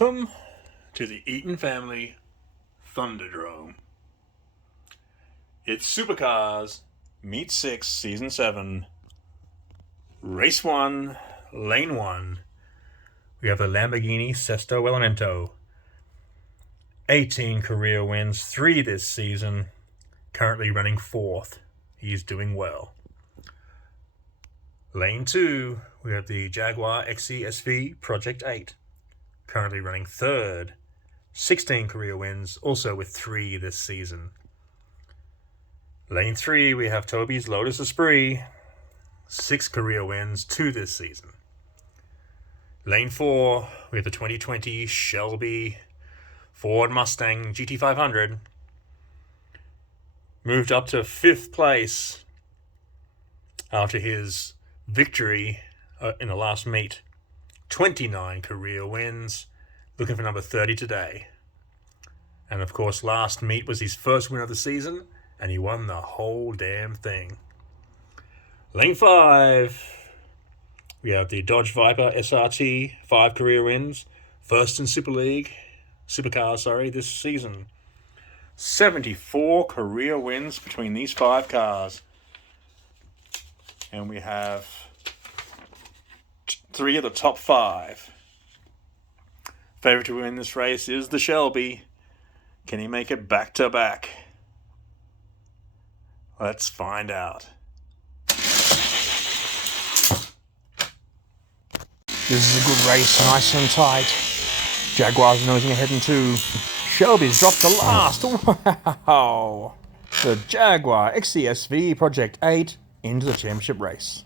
Welcome to the Eaton Family Thunderdrome. It's Supercars Meet 6 Season 7, Race 1, Lane 1. We have the Lamborghini Sesto Elemento. 18 career wins, 3 this season. Currently running 4th. He's doing well. Lane 2, we have the Jaguar XE-SV Project 8. Currently running 3rd. 16 career wins, also with 3 this season. Lane 3, we have Toby's Lotus Esprit. 6 career wins, 2 this season. Lane 4, we have the 2020 Shelby Ford Mustang GT500. Moved up to 5th place after his victory in the last meet. 29 career wins, looking for number 30 today. And of course, last meet was his first win of the season, and he won the whole damn thing. Lane 5, we have the Dodge Viper SRT, 5 career wins, first in Supercars this season. 74 career wins between these 5 cars. And we have 3 of the top 5. Favorite to win this race is the Shelby. Can he make it back to back? Let's find out. This is a good race, nice and tight. Jaguars nosing ahead in 2. Shelby's dropped to last. Wow! The Jaguar XE-SV Project 8 into the championship race.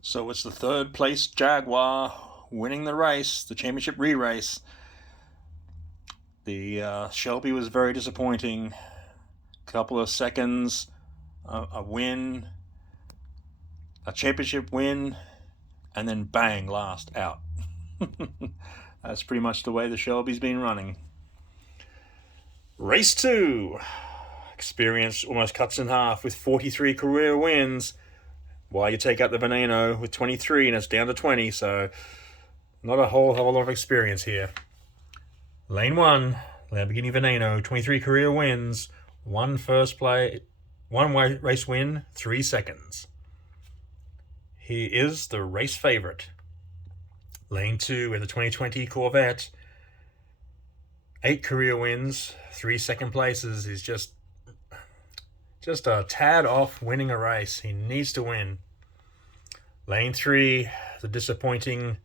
So it's the 3rd place Jaguar winning the race, the championship re-race. The Shelby was very disappointing. Couple of seconds, a win, a championship win, and then bang, last out. That's pretty much the way the Shelby's been running. Race 2. Experience almost cuts in half with 43 career wins. While you take out the Veneno with 23, and it's down to 20, so not a whole hell of a lot of experience here. Lane 1, Lamborghini Veneno, 23 career wins, 1 race win, 3 seconds. He is the race favorite. Lane 2 with the 2020 Corvette, 8 career wins, 3 second places. He's just a tad off winning a race. He needs to win. Lane 3, the disappointing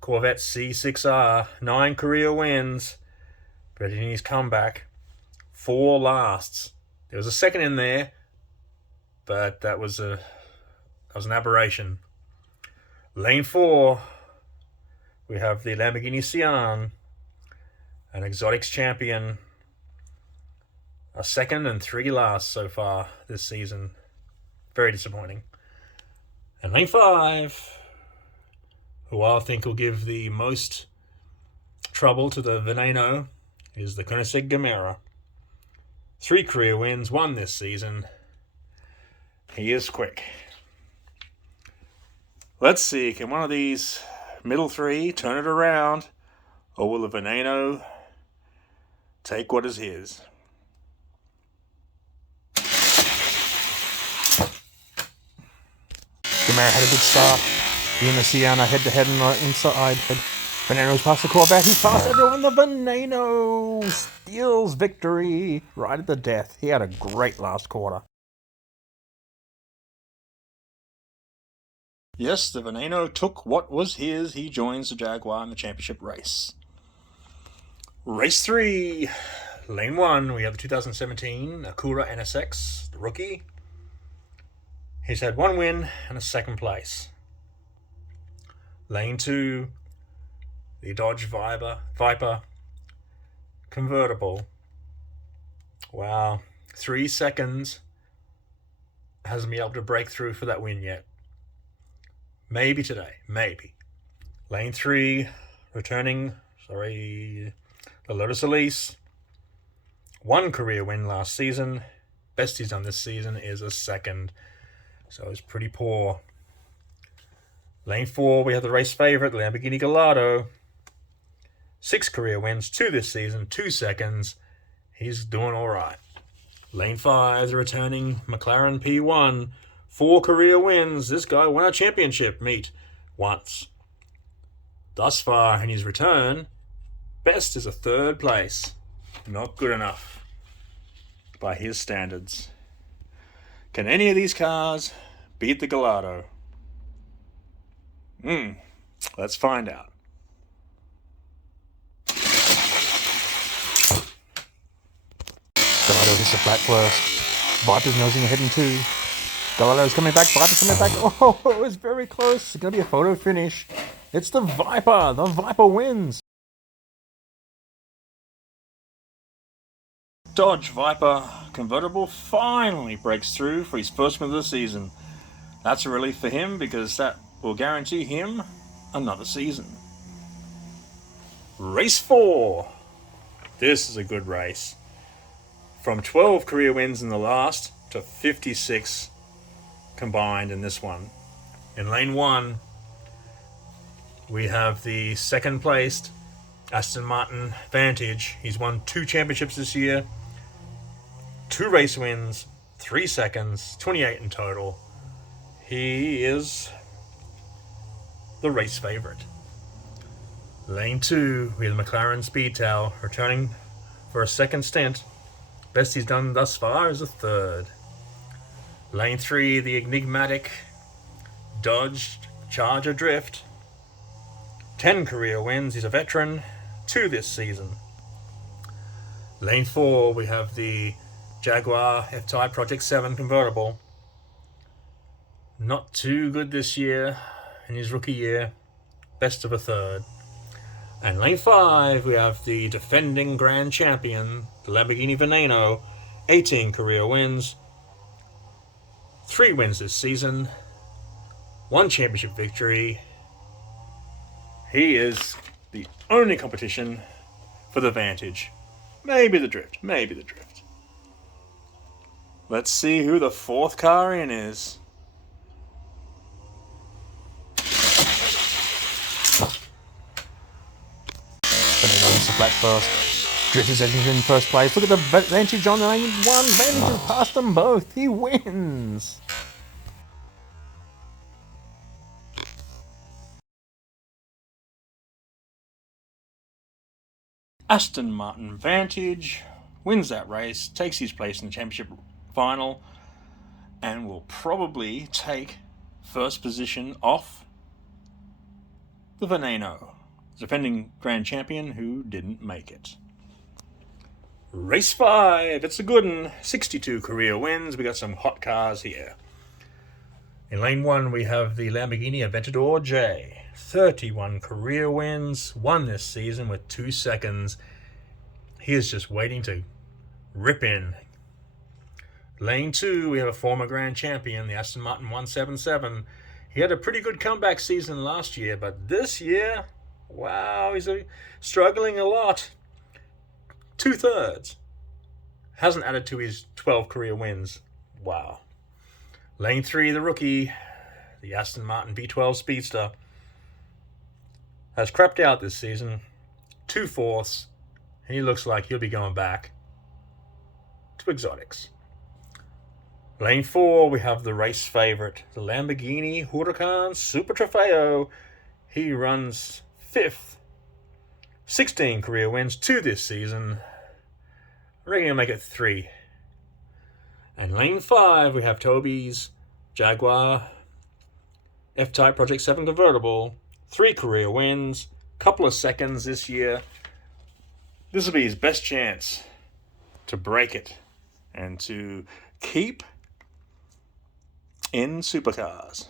Corvette C6R, 9 career wins, but in his comeback, 4 lasts. There was a second in there, but that was an aberration. Lane 4, we have the Lamborghini Sian, an exotics champion. A second and 3 lasts so far this season. Very disappointing. And lane 5, who I think will give the most trouble to the Veneno, is the Koenigsegg Gemera. 3 career wins, 1 this season. He is quick. Let's see, can one of these middle 3 turn it around, or will the Veneno take what is his? Gemera had a good start. He and the Sienna head-to-head on the inside. Veneno's past the Corvette. He's past everyone. The Veneno steals victory right at the death. He had a great last quarter. Yes, the Veneno took what was his. He joins the Jaguar in the championship race. Race 3. Lane 1, we have the 2017 Acura NSX, the rookie. He's had 1 win and a 2nd place. Lane 2, the Dodge Viper convertible. Wow, 3 seconds. Hasn't been able to break through for that win yet. Maybe today, maybe. Lane 3, returning, the Lotus Elise. 1 career win last season. Best he's done this season is a 2nd. So it's pretty poor. Lane 4, we have the race favourite, the Lamborghini Gallardo. 6 career wins, 2 this season, 2 seconds. He's doing all right. Lane 5, the returning McLaren P1. 4 career wins. This guy won a championship meet once. Thus far in his return, best is a 3rd place. Not good enough by his standards. Can any of these cars beat the Gallardo? Let's find out. Gallardo hits the flat first. Viper's nosing ahead in 2. Gallardo's coming back. Viper's coming back. Oh, it's very close. It's going to be a photo finish. It's the Viper. The Viper wins. Dodge Viper convertible finally breaks through for his first win of the season. That's a relief for him because that will guarantee him another season. Race 4. This is a good race. From 12 career wins in the last to 56 combined in this one. In lane 1, we have the 2nd placed Aston Martin Vantage. He's won 2 championships this year, 2 race wins, 3 seconds, 28 in total. He is the race favourite. Lane 2, we have the McLaren Speedtail returning for a 2nd stint. Best he's done thus far is a 3rd. Lane 3, the enigmatic Dodge Charger Drift. 10 career wins, he's a veteran, 2 this season. Lane 4, we have the Jaguar F-Type Project 7 convertible. Not too good this year in his rookie year, best of a 3rd. And lane 5, we have the defending grand champion, the Lamborghini Veneno, 18 career wins, 3 wins this season, 1 championship victory. He is the only competition for the Vantage. Maybe the Drift, maybe the Drift. Let's see who the 4th car in is. Veneno hits the flat first. Drift is in 1st place. Look at the Vantage on lane 1. Vantage has passed them both. He wins. Aston Martin Vantage wins that race, takes his place in the championship final, and will probably take 1st position off the Veneno, defending grand champion who didn't make it. Race 5, it's a good one. 62 career wins. We got some hot cars here. In lane 1, we have the Lamborghini Aventador J. 31 career wins, 1 this season with 2 seconds. He is just waiting to rip in. Lane 2, we have a former grand champion, the Aston Martin 177. He had a pretty good comeback season last year, but this year, wow, he's struggling a lot. 2/3. Hasn't added to his 12 career wins. Wow. Lane 3, the rookie, the Aston Martin V12 Speedster, has crapped out this season. 2/4. He looks like he'll be going back to exotics. Lane 4, we have the race favourite, the Lamborghini Huracan Super Trofeo. He runs 5th. 16 career wins, 2 this season. I reckon he'll make it 3. And lane 5, we have Toby's Jaguar F-Type Project 7 convertible. 3 career wins, couple of seconds this year. This will be his best chance to break it and to keep in supercars.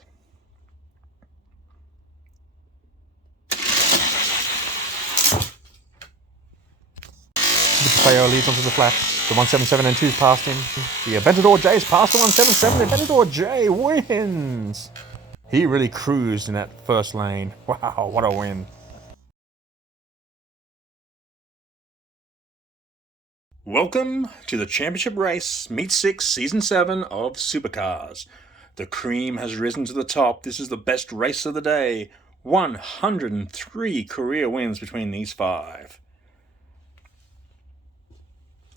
The Trofeo leads onto the flat. The 177 and 2's past him. The Aventador J's past the 177. The Aventador J wins. He really cruised in that first lane. Wow, what a win. Welcome to the championship race, Meet 6, Season 7 of Supercars. The cream has risen to the top. This is the best race of the day. 103 career wins between these 5.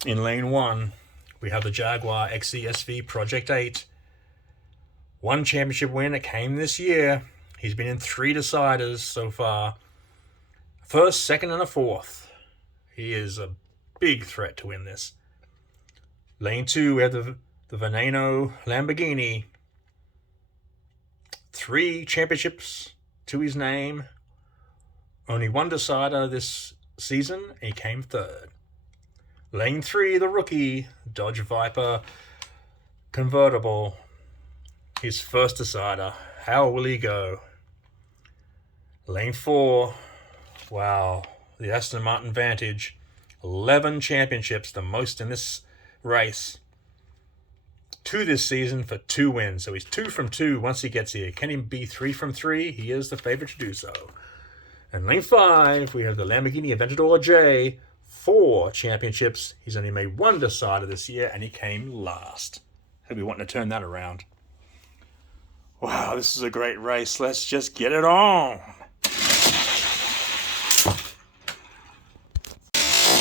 In lane 1, we have the Jaguar XCSV Project 8. 1 championship win. It came this year. He's been in 3 deciders so far. First, second, and a 4th. He is a big threat to win this. Lane 2, we have the Veneno Lamborghini. 3 championships to his name. Only 1 decider this season. He came 3rd. Lane 3, the rookie Dodge Viper convertible. His first decider. How will he go? Lane 4, wow, the Aston Martin Vantage. 11 championships, the most in this race. 2 this season for 2 wins. So he's 2 from 2 once he gets here. Can he be 3 from 3? He is the favorite to do so. And lane 5, we have the Lamborghini Aventador J. 4 championships. He's only made 1 decider this year, and he came last. He'll be wanting to turn that around. Wow, this is a great race. Let's just get it on.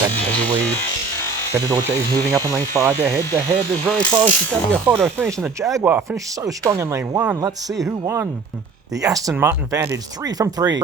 Back as the lead. Aventador J is moving up in lane 5. They're head to head. They're very close. It's going to be a photo finish, and the Jaguar finished so strong in lane 1. Let's see who won. The Aston Martin Vantage, 3 from 3.